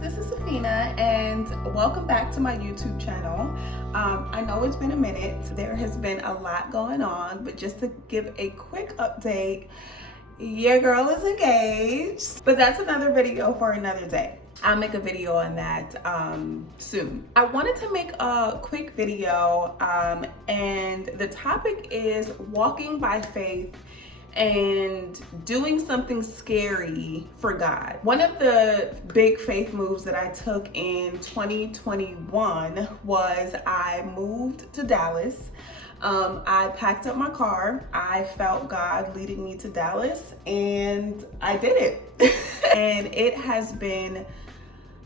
this is Safina and welcome back to my YouTube channel. I know it's been a minute. There has been a lot going on, but just to give a quick update, your girl is engaged, but that's another video for another day. I'll make a video on that soon. I wanted to make a quick video and the topic is walking by faith and doing something scary for God. One of the big faith moves that I took in 2021 was I moved to Dallas. I packed up my car. I felt God leading me to Dallas and I did it. And it has been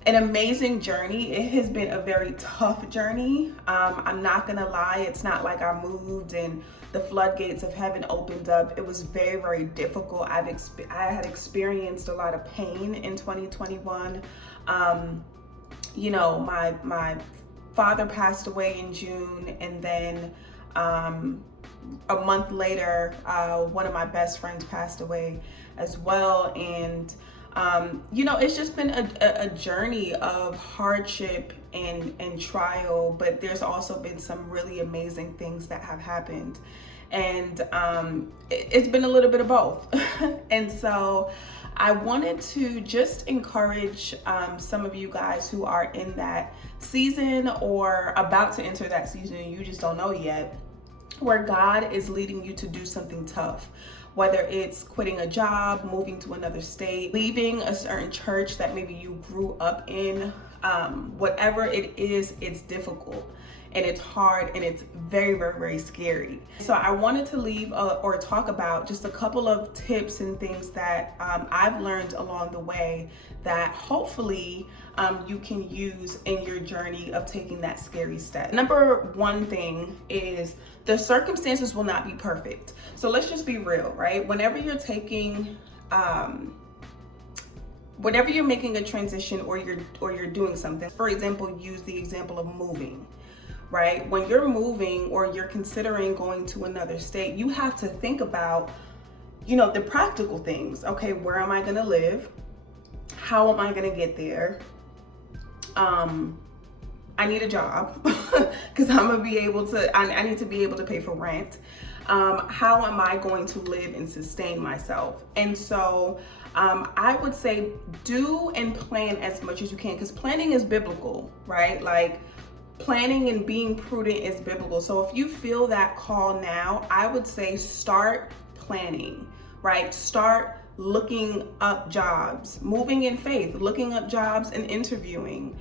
an amazing journey. It has been a very tough journey. I'm not gonna lie, it's not like I moved and the floodgates of heaven opened up. It was very, very difficult. I had experienced a lot of pain in 2021. You know, my father passed away in June, and then a month later, one of my best friends passed away as well. And you know, it's just been a journey of hardship and trial, but there's also been some really amazing things that have happened. And it's been a little bit of both. And so I wanted to just encourage some of you guys who are in that season or about to enter that season and you just don't know yet, where God is leading you to do something tough. Whether it's quitting a job, moving to another state, leaving a certain church that maybe you grew up in, whatever it is, it's difficult and it's hard and it's very, very, very scary. So I wanted to leave or talk about just a couple of tips and things that I've learned along the way that hopefully you can use in your journey of taking that scary step. Number one thing is the circumstances will not be perfect. So let's just be real, right? Whenever you're taking, whenever you're making a transition or you're doing something, for example, use the example of moving, right? When you're moving or you're considering going to another state, you have to think about, you know, the practical things. Okay, where am I gonna live? How am I gonna get there? I need a job because I'm gonna be able to, I need to be able to pay for rent. How am I going to live and sustain myself? And so I would say do and plan as much as you can, because planning is biblical, right? Like planning and being prudent is biblical. So if you feel that call now, I would say start planning, right? Start looking up jobs, moving in faith, looking up jobs and interviewing,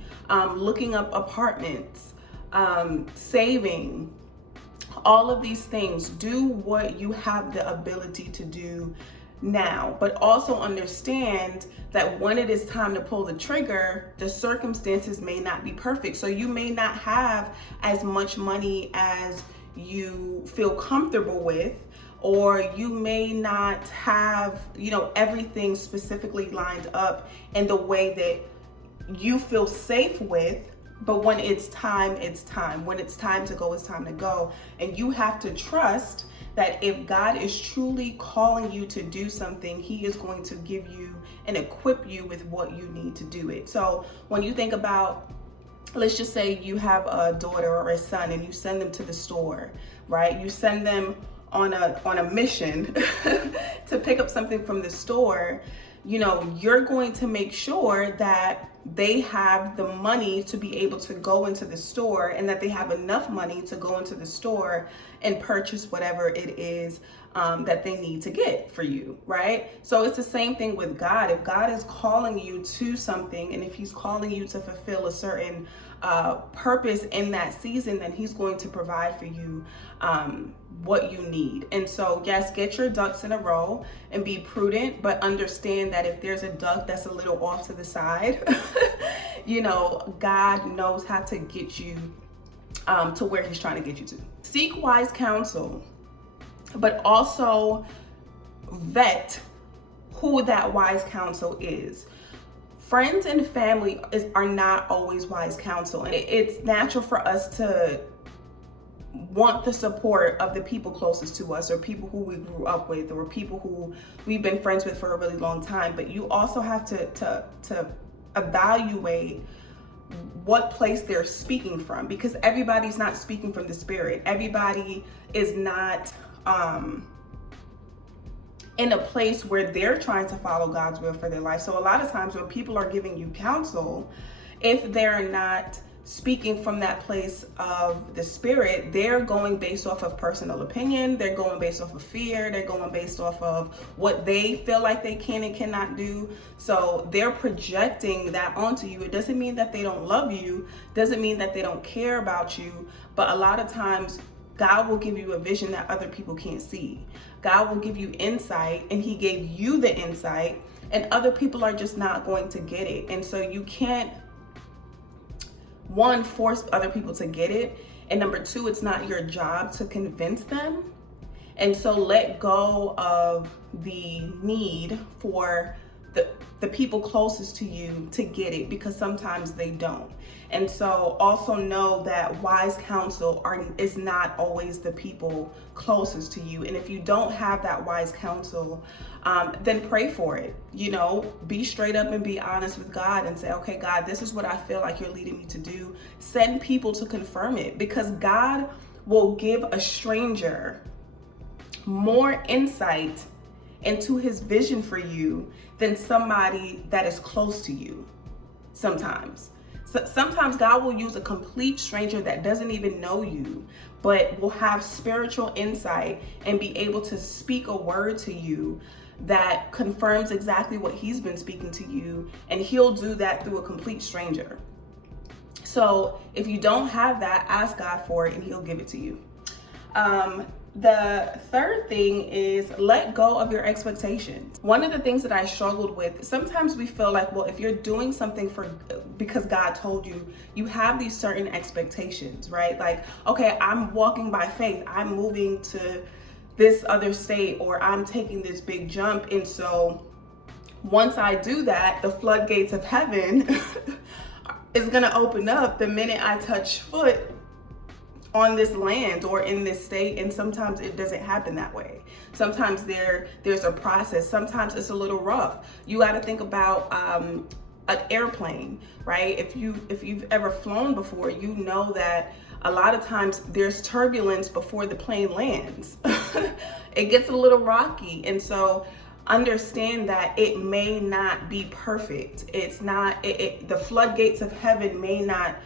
looking up apartments, saving, all of these things. Do what you have the ability to do now, but also understand that when it is time to pull the trigger, the circumstances may not be perfect. So you may not have as much money as you feel comfortable with, or you may not have, you know, everything specifically lined up in the way that you feel safe with. But when it's time, it's time. When it's time to go, it's time to go. And you have to trust that if God is truly calling you to do something, He is going to give you and equip you with what you need to do it. So when you think about, let's just say you have a daughter or a son and you send them to the store, right? You send them on a mission to pick up something from the store. You know, you're going to make sure that they have the money to be able to go into the store, and that they have enough money to go into the store and purchase whatever it is that they need to get for you, right? So it's the same thing with God. If God is calling you to something, and if He's calling you to fulfill a certain purpose in that season, then He's going to provide for you what you need. And so yes, get your ducks in a row and be prudent, but understand that if there's a duck that's a little off to the side, you know, God knows how to get you to where He's trying to get you to. Seek wise counsel, but also vet who that wise counsel is. Friends and family are not always wise counsel, and it's natural for us to want the support of the people closest to us, or people who we grew up with, or people who we've been friends with for a really long time. But you also have to evaluate what place they're speaking from, because everybody's not speaking from the Spirit. Everybody is not in a place where they're trying to follow God's will for their life. So a lot of times when people are giving you counsel, if they're not speaking from that place of the Spirit, they're going based off of personal opinion, they're going based off of fear, they're going based off of what they feel like they can and cannot do. So they're projecting that onto you. It doesn't mean that they don't love you, doesn't mean that they don't care about you, but a lot of times God will give you a vision that other people can't see. God will give you insight, and He gave you the insight, and other people are just not going to get it. And so you can't, one, force other people to get it, and number two, it's not your job to convince them. And so let go of the need for the people closest to you to get it, because sometimes they don't. And so also know that wise counsel is not always the people closest to you. And if you don't have that wise counsel, then pray for it. Be straight up and be honest with God and say, okay, God, this is what I feel like you're leading me to do. Send people to confirm it, because God will give a stranger more insight into His vision for you than somebody that is close to you. Sometimes God will use a complete stranger that doesn't even know you, but will have spiritual insight and be able to speak a word to you that confirms exactly what He's been speaking to you, and He'll do that through a complete stranger. So if you don't have that, ask God for it and He'll give it to you. The third thing is let go of your expectations. One of the things that I struggled with, sometimes we feel like, well, if you're doing something because God told you, you have these certain expectations, right? Like, okay, I'm walking by faith. I'm moving to this other state, or I'm taking this big jump. And so once I do that, the floodgates of heaven is going to open up the minute I touch foot on this land or in this state. And sometimes it doesn't happen that way. Sometimes there's a process. Sometimes it's a little rough. You got to think about an airplane, right? If you've ever flown before, you know that a lot of times there's turbulence before the plane lands. It gets a little rocky. And so understand that it may not be perfect. It's not, the floodgates of heaven may not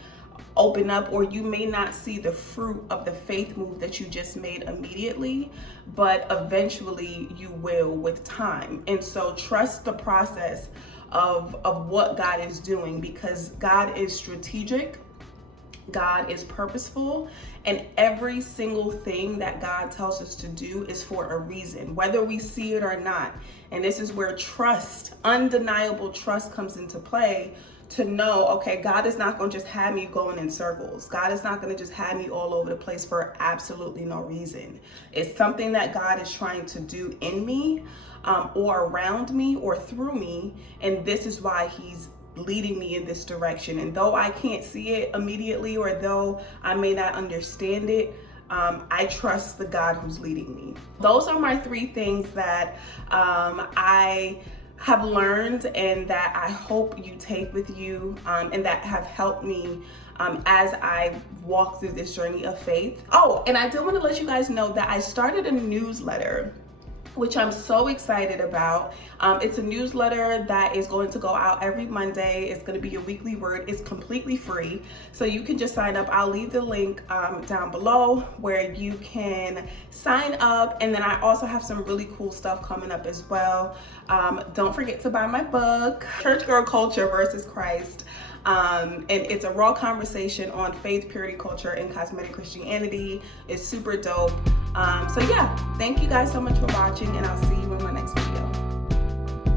open up, or you may not see the fruit of the faith move that you just made immediately, but eventually you will with time. And so trust the process of what God is doing, because God is strategic, God is purposeful, and every single thing that God tells us to do is for a reason, whether we see it or not. And this is where trust, undeniable trust, comes into play, to know, okay, God is not going to just have me going in circles. God is not going to just have me all over the place for absolutely no reason. It's something that God is trying to do in me, or around me, or through me. And this is why He's leading me in this direction. And though I can't see it immediately, or though I may not understand it, I trust the God who's leading me. Those are my 3 things that I have learned, and that I hope you take with you, and that have helped me as I walk through this journey of faith. Oh, and I do want to let you guys know that I started a newsletter, which I'm so excited about. It's a newsletter that is going to go out every Monday. It's going to be your weekly word. It's completely free, so you can just sign up. I'll leave the link down below where you can sign up. And then I also have some really cool stuff coming up as well. Don't forget to buy my book, Church Girl Culture versus Christ. And it's a raw conversation on faith, purity, culture, and cosmetic Christianity. It's super dope. So yeah, thank you guys so much for watching, and I'll see you in my next video.